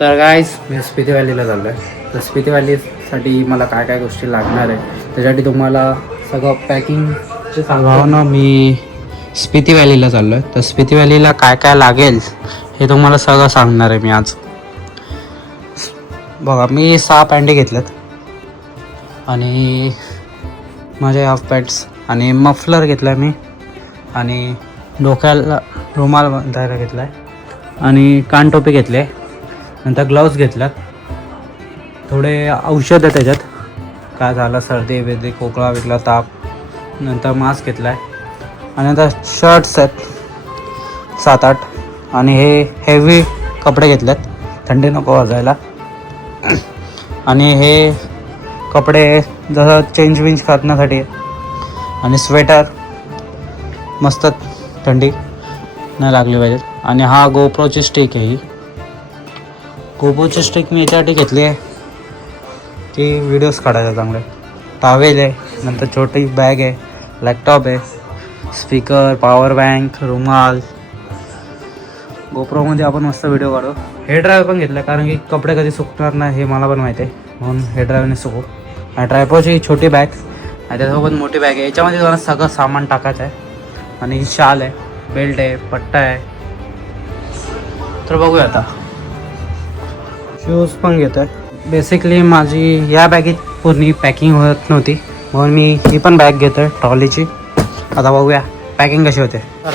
तर गाईज मी स्पिती व्हॅलीला चाललो आहे. तर स्पिती व्हॅलीसाठी मला काय काय गोष्टी लागणार आहे त्यासाठी तुम्हाला सगळं पॅकिंगचे सांगावं ना. मी स्पिती व्हॅलीला चाललो आहे. तर स्पिती व्हॅलीला काय काय लागेल हे तुम्हाला सगळं सांगणार आहे मी आज. बघा मी 6 पॅन्टी घेतल्यात आणि माझे हाफ पॅन्ट्स आणि मफलर घेतला आहे मी आणि डोक्याला रुमाल बांधायला घेतला आहे आणि कानटोपी घेतले. नंतर ग्लव्स घेतल्यात. थोडे औषध आहे त्याच्यात काय झालं सर्दी बिर्दी खोकला बिकला ताप. नंतर मास्क घेतला आहे आणि नंतर शर्ट्स आहेत 7-8 आणि हे हेवी कपडे घेतलेत थंडी नको वाजायला. आणि हे कपडे जसं चेंज विंज करण्यासाठी आणि स्वेटर मस्त थंडी नाही लागली पाहिजे. आणि हा गोप्रोची स्टिक आहे. ही गोप्रोची स्टिक मी याच्यासाठी घेतली आहे की व्हिडिओज काढायचा चांगले. टावेल आहे नंतर छोटी बॅग आहे लॅपटॉप आहे स्पीकर पॉवर बँक रुमाल. गोप्रोमध्ये आपण मस्त व्हिडिओ काढू. हेअर ड्रायर पण घेतला कारण की कपडे कधी सुकणार नाही हे मला पण माहिती आहे म्हणून हेअर ड्रायरने सुकू. आणि ट्रायपॉची छोटी बॅग आणि त्याच्यासोबत मोठी बॅग आहे. याच्यामध्ये मला सगळं सामान टाकायचं आहे. आणि शाल आहे बेल्ट आहे पट्टा आहे. तर बघूया आता. शूज पण घेतो आहे. बेसिकली माझी या बॅगेत पूर्ण पॅकिंग होत नव्हती म्हणून मी ही पण बॅग घेतो आहे ट्रॉलीची. आता बघूया पॅकिंग कशी होते. तर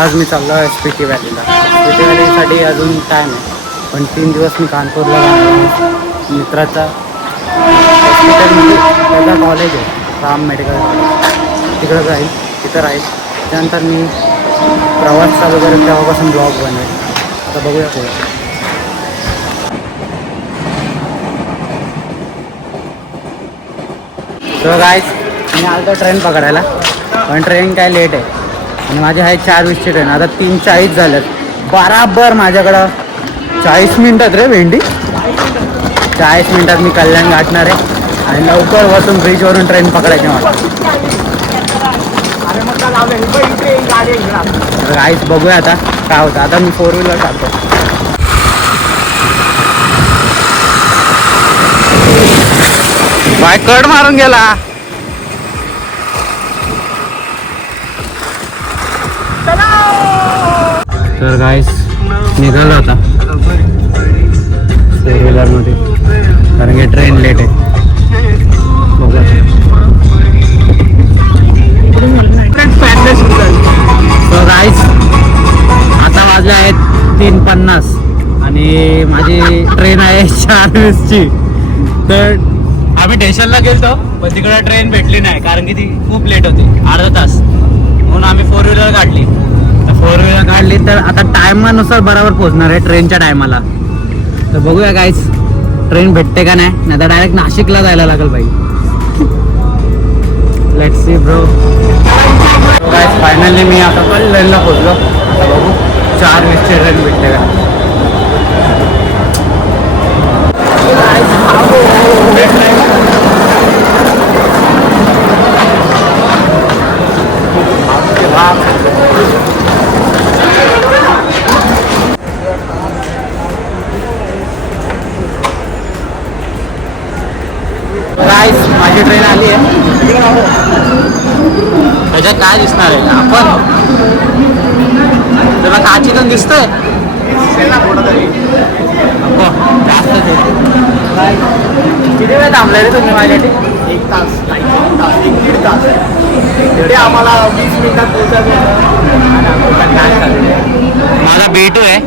आज मी चाललो आहे स्पिती व्हॅलीला. स्पिती व्हॅलीसाठी अजून टाईम आहे पण 3 दिवस मी कानपूरला जाणार. मित्राचा हॉस्पिटलमध्ये त्याचा कॉलेज आहे राम मेडिकल कॉलेज तिकडं जाईल तिथं राहील. त्यानंतर मी प्रवास चालू करेल तेव्हापासून ब्लॉग बनवेल. आता बघूया पुढे. तर गाईज मी आलो ट्रेन पकडायला पण ट्रेन काय लेट आहे आणि माझी आहे 4:20ची ट्रेन. आता 3:40 झाल्यात. बराबर माझ्याकडं 40 मिनटात रे भेंडी. 40 मिनटात मी कल्याण गाठणार आहे आणि लवकर बसून ब्रिजवरून ट्रेन पकडायची मला. तर गाईज बघूया आता काय होतं. आता मी 4 व्हीलर टाकतो. बाय कड मारून गेला. तर गाईस निघालो आता 4 व्हीलरमध्ये कारण की ट्रेन लेट आहे. तर गाईस आता वाजले आहेत 3:50 आणि माझी ट्रेन आहे 4:20ची. तर आम्ही स्टेशनला गेलतो पण तिकडे ट्रेन भेटली नाही कारण की ती खूप लेट होती अर्धा तास म्हणून आम्ही 4 व्हीलर काढली. तर 4 व्हीलर काढली तर आता टायमानुसार बरोबर पोहोचणार आहे ट्रेनच्या टायमाला. तर बघूया गाईस ट्रेन भेटते का नाही तर डायरेक्ट नाशिकला जायला लागेल पाहिजे. Let's see bro. Guys finally मी आता कल्याणला पोहोचलो. आता बघू 4:20ची ट्रेन भेटते का. गाईस माझी ट्रेन आली आहे. त्याच्यात काय दिसणार आहे आपण त्याला काचीतून दिसतंय जास्त. किती वेळ थांबलाय रे तुम्ही माझ्यासाठी. 1 तास 1-1.5 तास तिथे आम्हाला 20 मिनिटात पोहोचायचं. माझा B2 आहे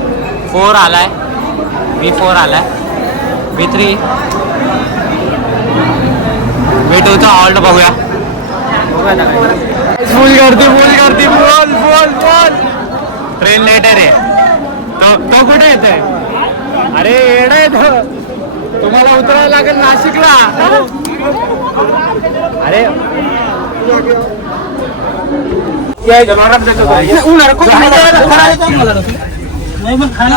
4 आलाय B4 आलाय B3 B2चा ऑल्ट बघूया. फुल गर्दी बोल. ट्रेन लेट आहे रे. तो कुठे येत आहे. अरे येणं आहे तुम्हाला उतरायला लागेल नाशिकला. अरे खाना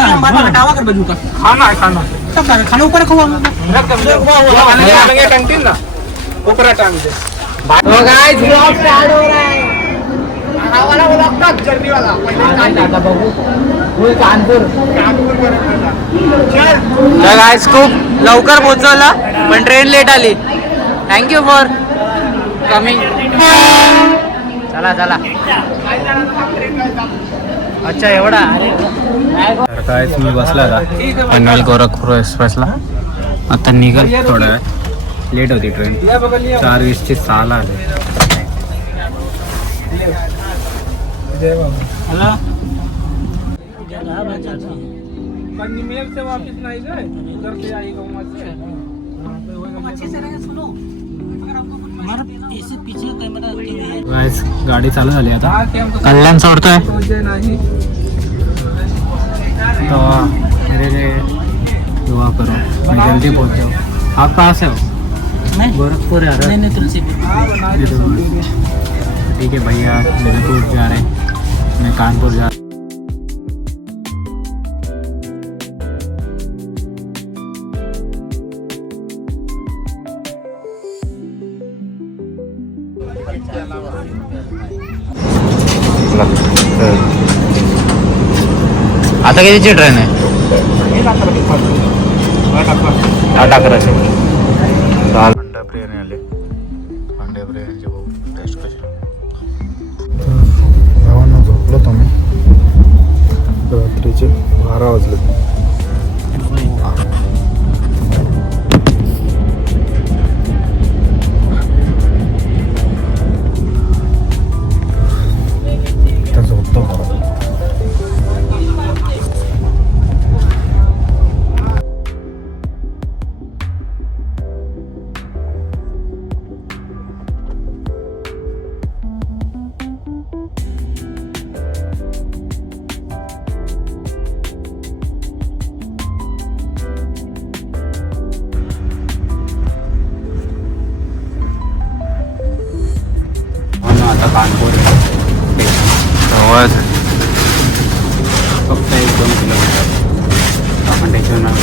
ऊपर कैंटीन ना ऊपर तो गाइस ब्लॉग स्टार्ट हो रहा है. हमारा ब्लॉग टाक जर्नीवाला पहिले आता बघू फुल कानपूर. कानपूरपर्यंत चल. तर गाईस खूप लवकर पोहोचवलं पण ट्रेन लेट आली. Thank you for coming. चला चला. अच्छा एवढा. तर काय मी बसला आता पनवेल गोरखपूर एक्सप्रेसला. आता निघाल थोडा वेळ. लेट होती ट्रेन 4:20ची 6ला आले. हॅलो गाडी चालू झाली आता. कल्याण सोडतोय तो मेरे लिए दुआ करो मैं जल्दी पहुंच जाऊँ. आप कहाँ से हो? गोरखपुर है. नहीं तुलसी. ठीक है भैया जबलपुर जा रहे हैं. मैं कानपुर जा. आता कितीची ट्रेन आहे? 8:11ची. पांढरप्रिय आले. पांढरप्रियांची भाऊ टेस्ट कशी. गावांना झोपलो तुम्ही. रात्रीचे 12 वाजले. आता झोपतो परत. आता कानपूर जवळच फक्त 1-2 किलोमीटर आपण टेन्शन नाही.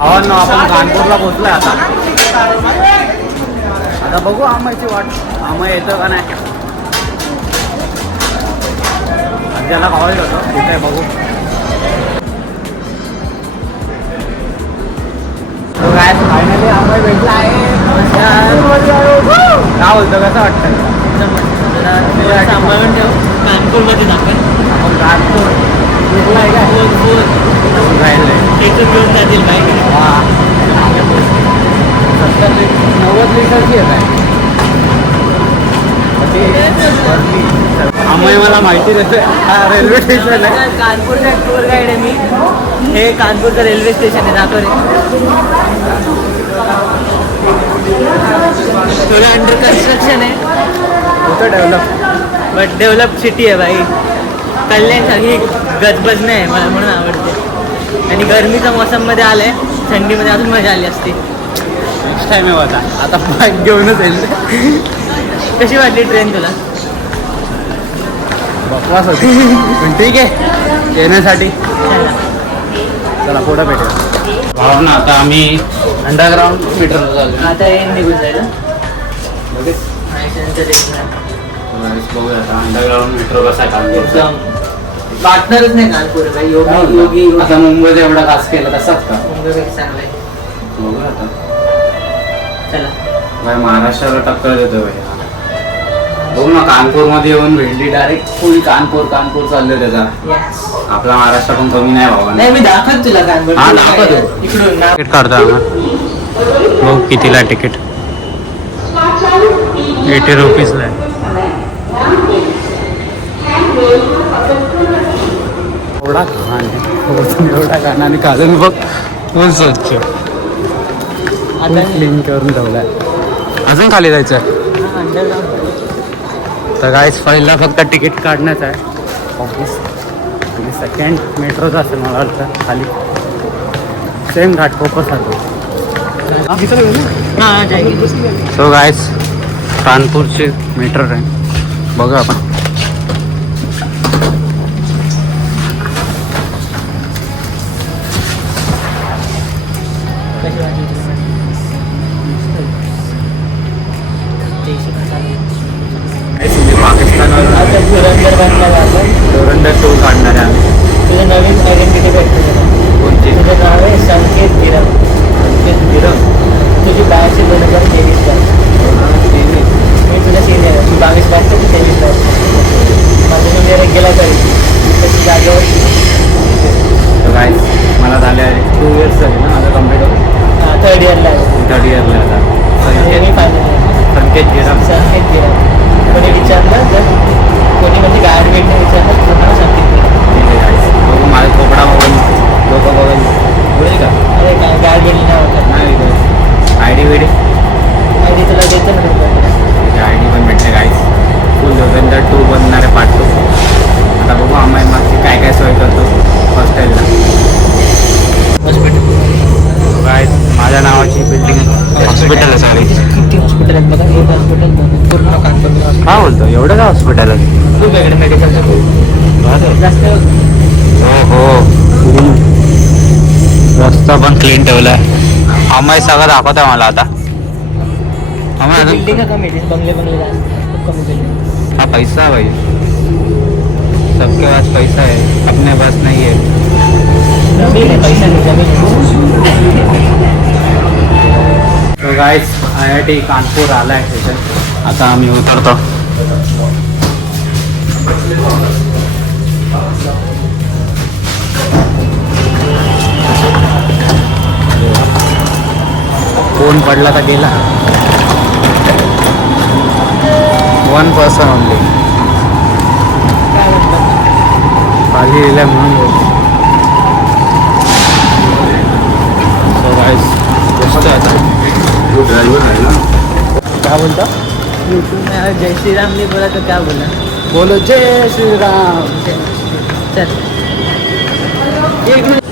आपण कानपूरला पोहोचलोय आता. आता बघू आंबाची वाट. आंबा येतं का नाही. त्याला कॉलेज होतं तिथे बघू. काय फायनली आंबा भेटला आहे. काय बोलतो कसं वाटतं? सांभाळून ठेव. कानपूरमध्ये दाखल. कानपूर भेटला आहे का? एक घेऊन जातील बाईक. 90 लिटरची आहे काय? आम्ही मला माहिती देतोय हा रेल्वे स्टेशन आहे. कानपूरचा टूर गाईड आहे मी. हे कानपूरचं रेल्वे स्टेशन आहे. दाखव रे. थोडं अंडर कन्स्ट्रक्शन आहे. होतं डेव्हलप बट डेव्हलप सिटी आहे भाई. कल्याण ही गजबज नाही मला म्हणून आवडते. आणि गरमीच्या मोसममध्ये आलं आहे. थंडीमध्ये अजून मजा आली असती. नेक्स्ट टाईम आहे होता. आता बाईक घेऊनच येईल. कशी वाटली ट्रेन तुला? बकवास होती पण ठीक आहे येण्यासाठी. चला पुढं भेटेल. भाव ना आता आम्ही अंडरग्राऊंड मीटर झालो. आता हे निघून जाईल. बघूया आता अंडरग्राऊंड मेट्रो कसा काम करतो. वाटणारच नाही कानपूर. योगी आता मुंबईचा एवढा खास केला तसाच का? मुंबईपैकी चांगला आहे. बघूया आता. चला बाय महाराष्ट्राला टक्कर देतो भाई. बघू ना कानपूरमध्ये येऊन भेंडी डायरेक्ट फुल कानपूर चालले त्याचा. आपला महाराष्ट्र पण कमी नाही भावा. नाही मी दाखवत तुला कानपूर. हा दाखवतो. इकडून तिकीट काढतो आम्हाला. बघ कितीला तिकीट? 80 रुपीजला आहे. एवढा घाण एवढा घाण आणि खालून बघ फुल स्वच्छ. आता क्लीन करून ठेवलाय. अजून खाली जायचं आहे. तर गाईज पहिला फक्त तिकीट काढण्याचं आहे. ऑफिस सेकंड मेट्रोचं असेल मला वाटतं. खाली सेम घाटकोपरसारखं. सो गाईज कानपूरची मेट्रो ट्रेन बघा आपण. टू बनणार आहे पार्ट 2. आता बघू आम्ही मागची काय काय सोय करतो हॉस्टेलला. काय माझ्या नावाची बिल्डिंग हॉस्पिटल आहे सॉरी. किती हॉस्पिटल आहेत बघा. एक हॉस्पिटल पूर्ण कानपूर. काय बोलतो एवढं का हॉस्पिटल आहे? खूप वेगळे मेडिकलचं खूप जास्त. हो रस्ता पण क्लीन ठेवलाय. आम्ही सगळं दाखवतोय मला आता. बिल्डिंग कमी आहे. बंगले जास्त खूप कमी बिल्डिंग. हा पैसा है भाई, सबके पास पैसा है, अपने पास नहीं है. जमीन आहे, पैसा नाही, जमीन आहे. तो गाइस IIT कानपूर आला आहे स्टेशन. आता आम्ही उतरतो. फोन पडला तर गेला. 1 पर्सन ओनली. खाली दिलाय म्हणून बोलतो. सो गाइस बसतोय आता. ड्राइवर आहे ना. क्या बोलता? यूट्यूब में अगर जय श्री राम नहीं बोला तो क्या बोला? बोलो जय श्री राम. चल एक मिनट.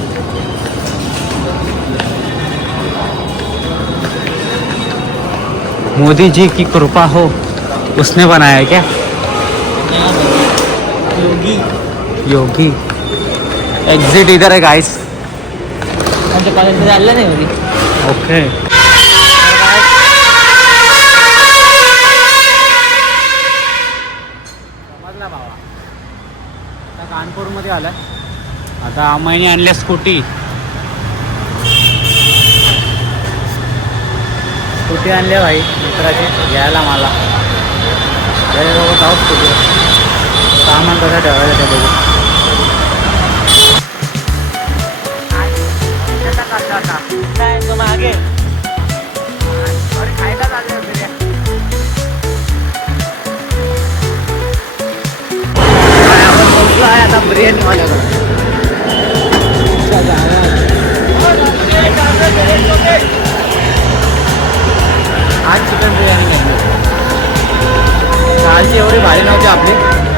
मोदी जी की कृपा हो, उसने बनाया है क्या? योगी. एग्जिट इधर है गाइस. आमच्या कॉलेजमध्ये आलं नाही होती. ओके. समजला बाबा. आता कानपूरमध्ये आलाय. आता आम्ही आणल्या स्कूटी आणल्या भाई मित्राची घ्यायला मला. जाऊ स्कूटी. सामान कसं ठेवायचं ते बघू. तो मागे खायला लागले होते. आता बिर्याणी माझ्याकडे. आज चिकन बिर्याणी घेतली. कालची एवढी भारी नव्हती आपली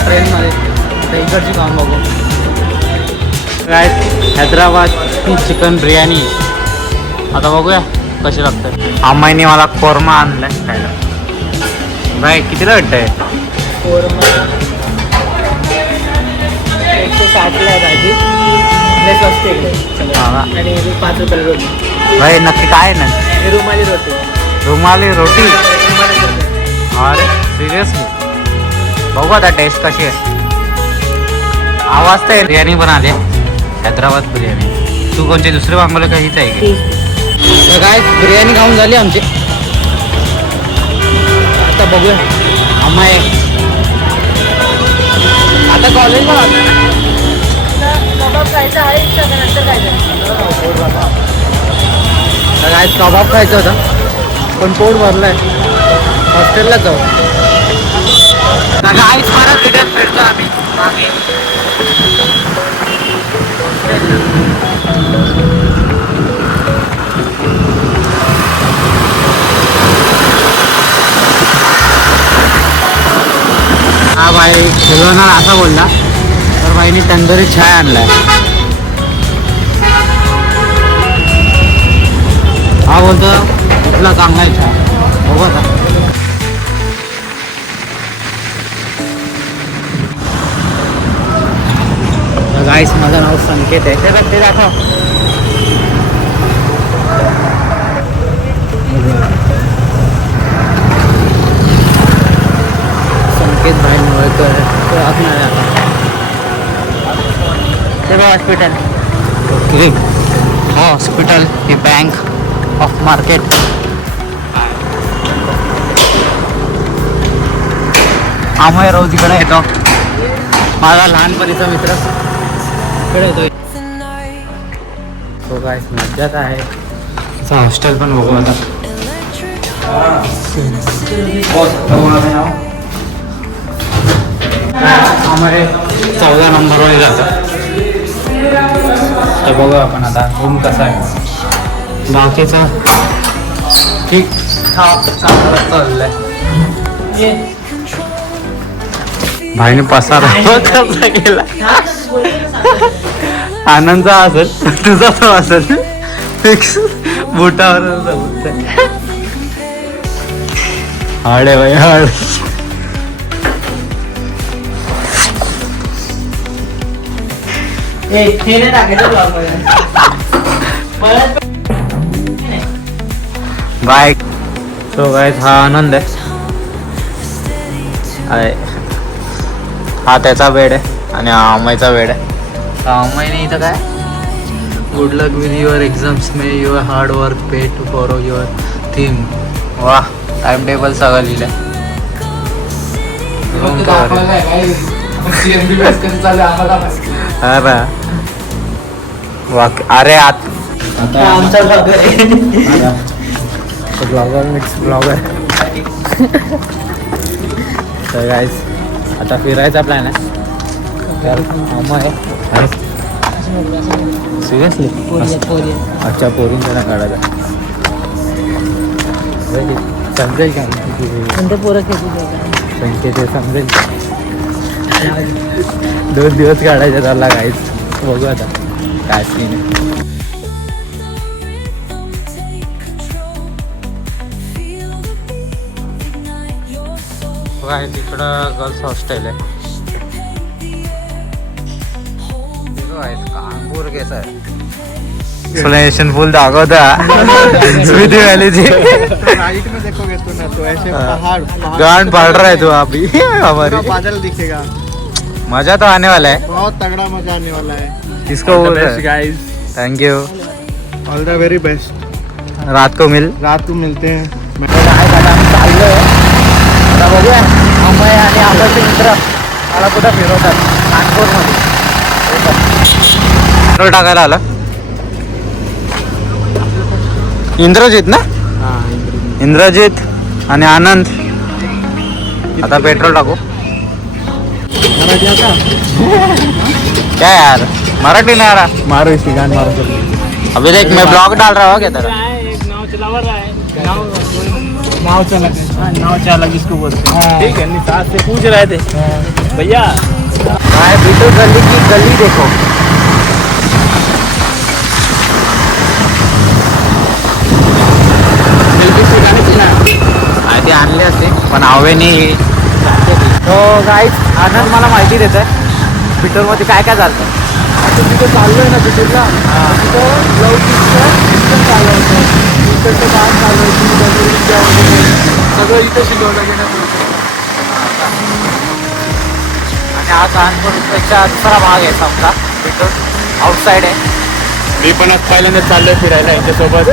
ट्रेनमध्ये. तर इकडची खाऊन बघू. काय हैदराबादची चिकन बिर्याणी. आता बघूया कशी लागते. अम्माईने मला कोरमा आणलाय खायला. बाय कितीला भेटतंय? कोरमा 160ला आहे भाजी. लय स्वस्त आहे इकडे सगळं. हा का? आणि 5 रुपयाला रोटी. भाई नक्की काय ना? ही रुमाली रोटी. रुमाली रोटी. रुमाली रोटी. अरे सिरियसली बघू आता टेस्ट कशी आहे. आवाज तर बिर्याणी पण आली हैदराबाद बिर्याणी. तू कोणची दुसरी मागवले का हीच आहे की? तर काय बिर्याणी खाऊन झाली आमची. आता बघूया आम्ही आता कॉलेज पण आलं ना. कबाब खायचा आहे इच्छा नंतर खायचं. तर काय कबाब खायचं होतं पण पोट भरलंय. हॉस्टेलला जाऊ. गाईच परत रिटर्न भेटतो आम्ही मागे. हा भाई खेळवणार असा बोलला तर बाईने तंदुरी चाय आणलाय. हा बोलतो कुठला चांगला आहे चहा. बघू आता. गाईस माझं नाव संकेत आहे. ते दाखव. संकेत भाई नवळकर आपणाला hospital. Okay. Hospital he bank of market. आम्ही रोज इकडे येतो. माझा लहानपणीचा मित्र इकडे येतो. तो काय मज्जाच आहे. हॉस्टेल पण बघू आता. आम्हाला 14 नंबरवर जातं. तर बघू आपण आता रूम कसा आहे. बाकीचं ठीक ठाक चांगलं चाललंय. भाईने पसारा कसा केला. आनंदचा असेल तुझा तो असेल फिक्स बोटावर हाड आहे भाई हाड. बाय. सो गाइस हा आनंद आहे. हा त्याचा बेड आहे आणि हा अमयचा बेड आहे. अमयने इथं काय good luck with your exams may your hard work pay to follow your theme. वा टाइम टेबल सगळं लिहिलंय. अरे आता आमचा ब्लॉगर मिक्स ब्लॉगर. तर गाईस आता फिरायचा प्लॅन आहे. तर अमय सिरियसली अच्छा पोरींचा ना काढायचा समजेल का संख्येचे समजेल. 2 दिवस काढायचे त्याला काहीच. बघू आता काय सीन आहे. तिकडं गर्ल्स हॉस्टेल आहे. कांगूर केस आहे. एक्सप्लेनेशन फुल दाखवता स्मृति वैली जी. राइट में देखोगे तो ना तो ऐसे पहाड़ गांड पड़ रहा है तो अभी हमारी. बादल दिखेगा. मजा तो आने वाला है. बहुत तगड़ा मजा आने वाला है. किसको बोल रहे हैं? Guys thank you. All the very best. रात को मिलते हैं. बघूया अमय आणि आपले मित्र मला कुठं फिरवतात नागपूरमध्ये. पेट्रोल टाकायला आला इंद्रजित ना. इंद्रजित आणि आनंद आता पेट्रोल टाकू. क्या यार मराठी नहीं आ रहा. मारो इसी गान मारो. अभी देख मैं ब्लॉग डाल रहा हूँ क्या तेरा. नाव चालक है. नाव चालक इसको बोलते हैं. ठीक है निसार से पूछ रहे थे भैया भाई बिटू गली की गली देखो. ते आणले असते पण आवेने. तो गाईज आनंद मला माहिती देत आहे बिटूरमध्ये काय काय चालतं. आता तिथं चाललोय ना बिटूरला. तिथं ब्लाऊज शिक्षण चालू होतं. इकडचं काम चालू आहे. सगळं इथं शिकवलं गेलं. आणि हा कानपूरपेक्षा दुसरा भाग आहे समजा बिटूर आउटसाईड आहे. मी पण आज पहिल्यांदा चाललोय फिरायला यांच्यासोबत.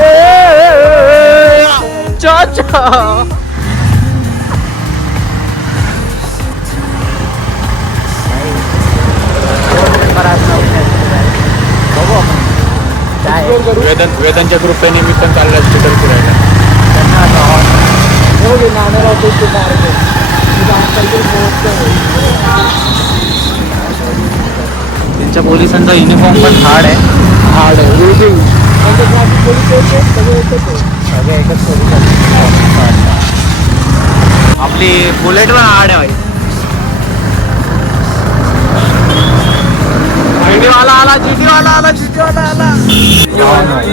वेदांच्या ग्रुपने मी पण चाललोय स्कूटर फिरायला. त्यांच्या पोलिसांचा युनिफॉर्म पण हार्ड आहे. सगळे एकच पोलीस. आपली बुलेट पण हार्ड आहे. जीटीवाला आला.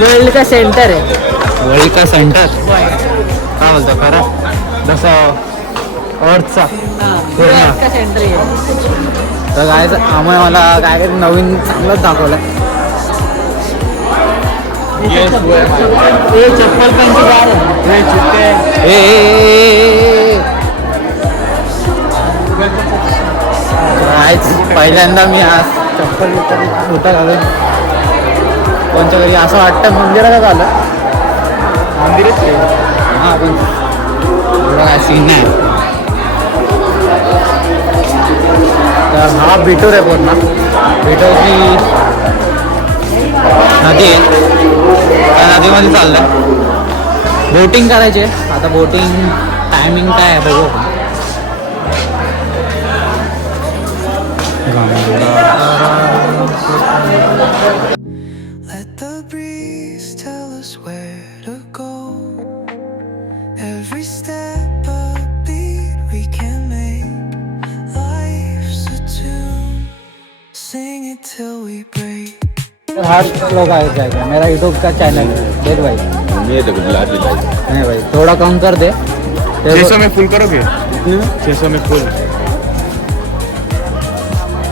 वर्ल्ड का सेंटर है. वर्ल्ड का सेंटर काय बोलतो खरं जसं अर्थचा वर्ल्ड का सेंटर है. तर काय आम्हाला मला काय नवीन चांगलंच दाखवलं. चप्पल पण पहिल्यांदा मी आज चप्पल होता घालून कोणत्या घरी असं वाटतं मंदिरात झालं. मंदिरच आहे. हां पण एवढा काय सीन नाही. तर हा बिटूर आहे पूर्ण. बिटूरची नदी आहे. त्या नदीमध्ये चाललं आहे. बोटिंग करायची आहे. आता बोटिंग टायमिंग काय आहे बघू आपण. Let the breeze tell us where to go. Every step a beat we can make. Life till we break. Heart लोग आएगा मेरा यूट्यूब का चैनल है देख भाई ये देखो गुलाब की लाइट नहीं भाई थोड़ा कम कर दे 600 में फुल करोगे 600 में फुल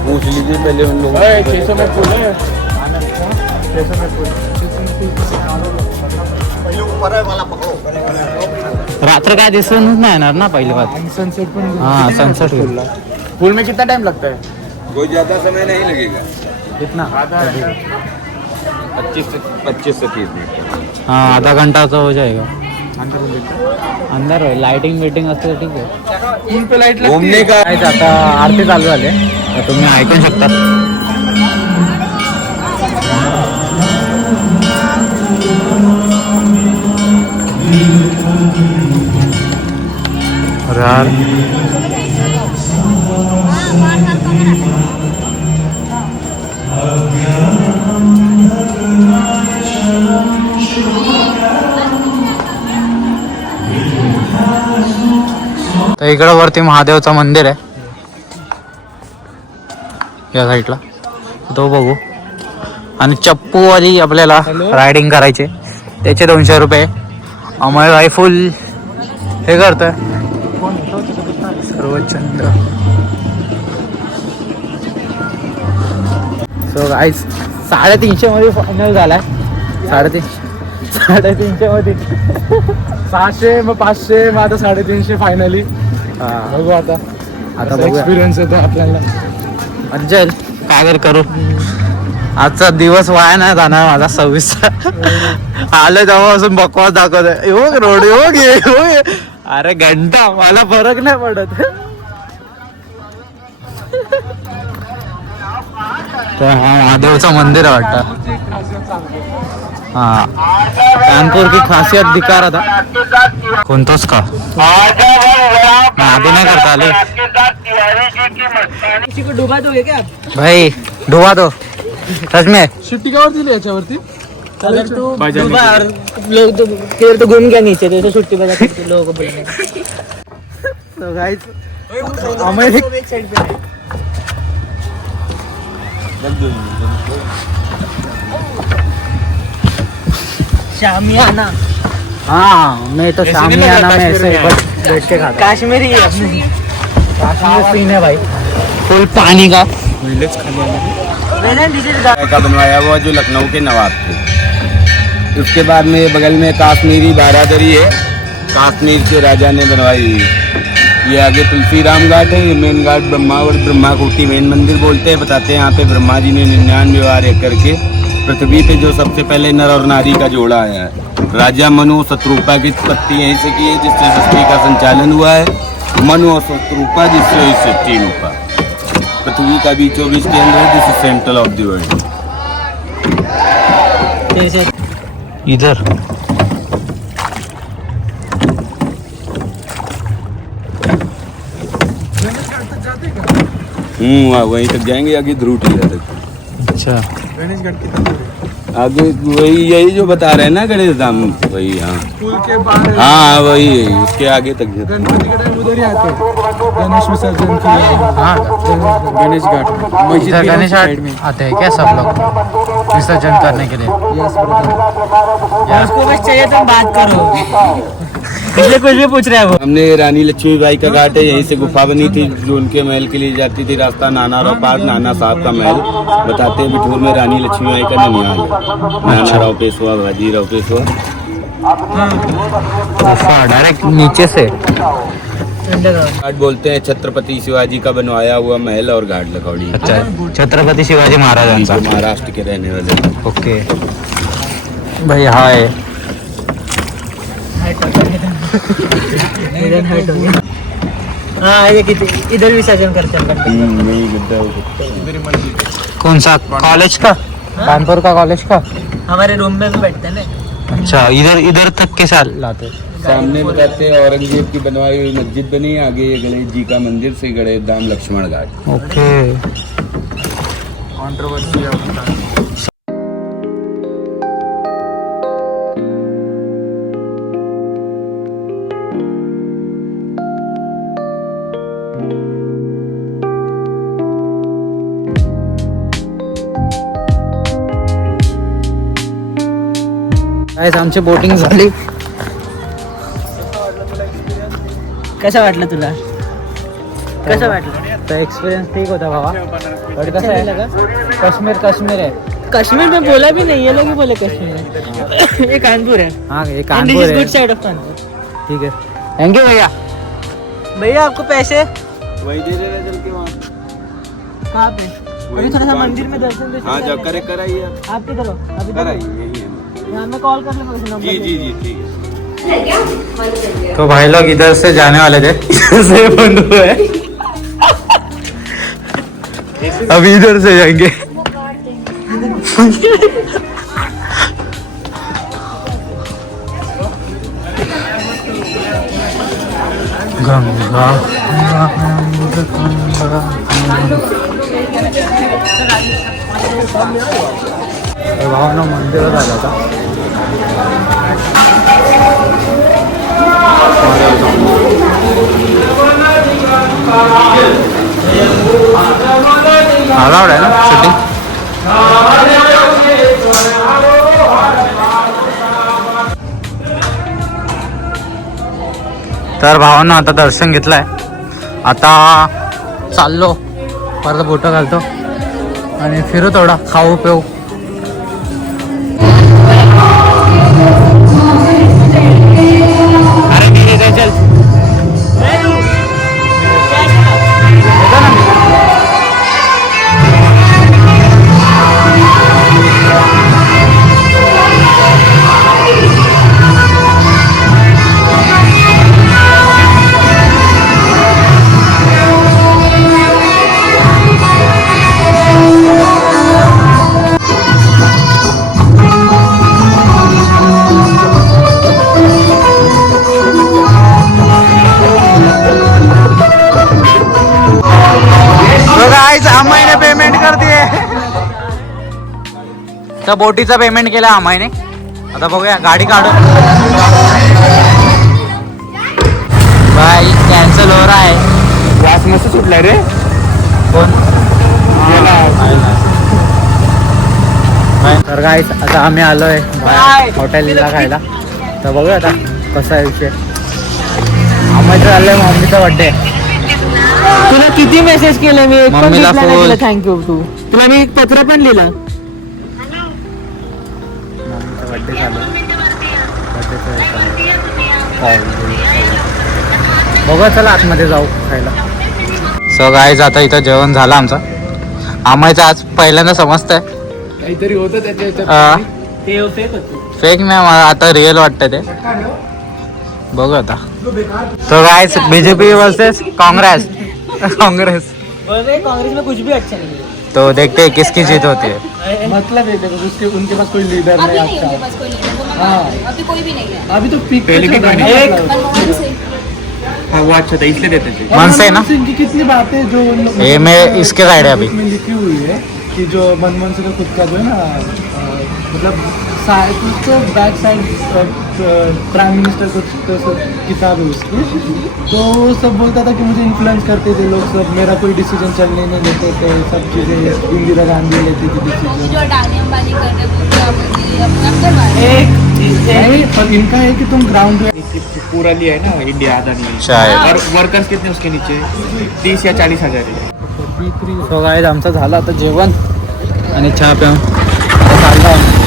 पूछ लीजिए पहले उन लोगों 600 में फुल है 600 में फुल रात्र काय दिसूनच नाही येणार ना पहिली बात सनसेट पण हाँ सनसेट फुल में कितना टाइम लगता है कोई ज्यादा समय नहीं लगेगा कितना आधा घंटा 25 से 30 मिनट हाँ आधा घंटा तो हो जाएगा अंदर अंदर लाइटिंग वेटिंग असते तर ठीक आहे फुल पे लाइट घूमने का काहीच आता आरती चालू झाली तर तुम्ही ऐकू शकता अरे यार तर इकडं वरती महादेवचं मंदिर आहे या साईडला तो बघू आणि चप्पूवाली आपल्याला रायडिंग करायचे त्याचे 200 रुपये अमय भाई फुल हे करतोय सर्वचंद्र सो गाईज 350 मध्ये फायनल झालाय 350 मध्ये 600 मग 500 मग आता 350 फायनली बघू आता बघूया. एक्सपिरियन्स येतो आपल्याला अज्जल काय तर करू आजचा दिवस वाया नाही जाणार माझा 26 आलं तेव्हापासून बकवास दाखवत योग रोड योग अरे घंटा मला फरक नाही पडत तर हा महादेवचं मंदिर आहे वाटतं हाँ कानपुर की खासियत दिखा रहा था कोणताच का आधी नाही करता आले किसी को डुबा दोगे क्या भाई डुबा दो सच में शिट्टी कावर दिली याच्यावरती अगर तू डूबा और लोग तो फिर तो घूम गया नीचे तो छुट्टी बजा के लोगों को बोलने तो गाइस हमें एक साइड पे शामियाना हाँ मैं तो शामियाना में ऐसे बैठ के खाता काश्मीरी है अपनी काश्मीर सीन है भाई फुल पानी का का बनवाया हुआ जो लखनऊ के नवाब थे उसके बाद में बगल में काश्मीरी बारादरी है कश्मीर के राजा ने बनवाई ये आगे तुलसी राम घाट है ये मेन घाट ब्रह्मा कोटी मेन मंदिर बोलते हैं बताते हैं यहाँ पे ब्रह्मा जी ने 99 वार एक करके पृथ्वी पे जो सबसे पहले नर और नारी का जोड़ा आया है राजा मनु शत्रुपा की उत्पत्ति यहीं से की है जिससे सृष्टि का संचालन हुआ है मनु और शत्रुपा जिससे हुई सृष्टि रूपा पृथ्वी का भी 24 केंद्र है this is central of the world इधर वहीं तक जाएंगे आगे ध्रुव टीला तक अच्छा गणेश घाट कितना दूर है आगे वही यही जो बता रहे हैं ना गणेश धाम वही हाँ स्कूल के बाहर हाँ वही उसके आगे तक जाते हैं। गणपति के टाइम उधर ही आते हैं गणेश विसर्जन के लिए हाँ गणेश घाट मस्जिद इधर भी है गणेश साइड में आते हैं क्या सब लोग विसर्जन करने के लिए यस ब्रदर उसको बस चाहिए तुम बात करो इसलिए कुछ भी पूछ रहे हैं वो हमने रानी लक्ष्मीबाई का घाट है यहीं से गुफा बनी थी जो उनके महल के लिए जाती थी रास्ता नाना राव पार्क नाना साहब का महल बताते हैं बिठूर में रानी लक्ष्मीबाई का ननिहाल है नाना राव पेशवा भाजी राव पेशवा गुफा डायरेक्ट नीचे से घाट बोलते हैं छत्रपति शिवाजी का बनवाया हुआ महल और घाट लखौड़ी अच्छा छत्रपती शिवाजी महाराजांचा महाराष्ट्र के रहने वाले ओके भाई हाय हाँ ये कितने इधर विसर्जन करते हैं कौन सा कॉलेज का कानपुर का कॉलेज का हमारे रूम में भी बैठते हैं ना अच्छा इधर तक के साथ लाते सामने बताते हैं औरंगजेब की बनवाई हुई मस्जिद बनी है आगे ये गणेश जी का मंदिर से गणेश धाम लक्ष्मण घाट ओके कंट्रोवर्सी आज आमची बोटिंग झाली. कसं वाटलं तुला? कसं वाटलं? तर एक्सपिरियन्स ठीक होता भावा. पण कसं आहे काश्मीर आहे. कश्मीर में बोला भी नहीं, ये लोग ही बोले कश्मीर है. ये कानपुर है. हाँ ये And this कानपुर is है. good side of Kanpur. ठीक है, थैंक यू भैया. भैया आपको पैसे वही दे रहे चल के वहाँ. कहाँ पे? अभी थोड़ा सा मंदिर में दर्शन हाँ जाओ करे कराइए. आप किधर हो? अभी कराइए यही है. यहाँ मैं कॉल कर लूँगा नंबर. जी जी जी ठीक है. तो भाई लोग इधर से जाने वाले थे, इधर से बंद हुआ है. अभी इधर से जाएंगे. गंगा भावना मंदिरात आला होता. अलाउड आहे ना शूटिंग? तर भावांना आता दर्शन घेतलंय. आता चाललो परत फोटो घालतो आणि फिरू थोडा, खाऊ पिऊ. अरे ठीक आहे चल. आम्हाने पेमेंट कर दिए. त्या बोटीचं पेमेंट केलं आम्हाने. आता बघूया गाडी काढू. भाई कॅन्सल हो रहा है. वास मस्त सुटलाय रे. कोण? तर गाईस आता आम्ही आलोय हॉटेलला खायला. तर बघूया आता कसा आहे विषय. आम्हाला चाललंय मम्मीचा बर्थडे. तुला किती मेसेज केले मी, एक पण मम्मीला रिप्लाय नाही फोन. दिला थँक्यू. तुला मी एक पत्र पण लिहिलं. मम्मीचा बर्थडे चालू. बघूया चला आतमध्ये जाऊ खायला. सो गाईज आता इथं जेवण झालं आमचं. आम्हाला आज पहिल्यांदा समजतंय काहीतरी होतं त्याच्या ते फेक होतं. फेक नाही, मला आता रिअल वाटतं ते. बघू आता. तो guys BJP versus Congress. Congress. Congress में कुछ भी अच्छा नहीं है. तो देखते हैं किसकी जीत होती है. मतलब है देखो उसके उनके पास कोई लीडर अभी नहीं नहीं अच्छा. उनके पास कोई नहीं है, वो मना हाँ. कर रहे हैं. अभी कोई भी नहीं है. अभी तो पीक पहले भी मनमोहन अच्छा था इसलिए देते थे. मनसे ना? सिंह की कितनी बातें जो ये मैं इसके साइड है अभी. में लिखी हुई है कि जो मनमोहन सिंह का खुद का जो है ना मतलब कुछ तो बैक साइड प्राइम मिनिस्टर कुछ किताब है उसकी. तो वो सब बोलता था कि मुझे इन्फ्लुएंस करते थे लोग सब, मेरा कोई डिसीजन चलने नहीं देते थे, सब चीज़ें इंदिरा गांधी लेती थी वो डिसीजन. जो डांडियाबाजी कर रहे हैं वो क्या बोलती है, अपना करवा रहे हैं. नहीं पर इनका है कि तुम ग्राउंड पूरा लिया है ना इंडिया आधा नहीं. शायद. और वर्कर्स कितने उसके नीचे 30 या 40 हजार है. सो गाइस आमचं झालं आता जेवण आणि चहा प्या. आता चाललो आम्ही.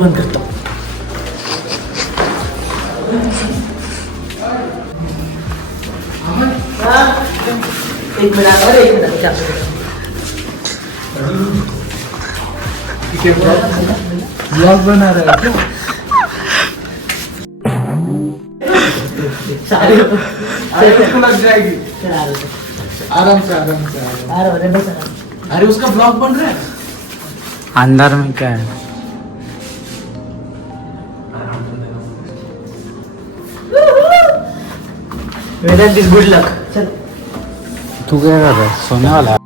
बंद करतो. एक मिनट. ब्लॉग बना रहा है. सारे उसको लग जाएगी आराम से आराम से आराम. अरे उसका ब्लॉग बन रहा है. अंधार में क्या है? वेदांत इज गुड लक. चल तू काय करत सोन्यावाला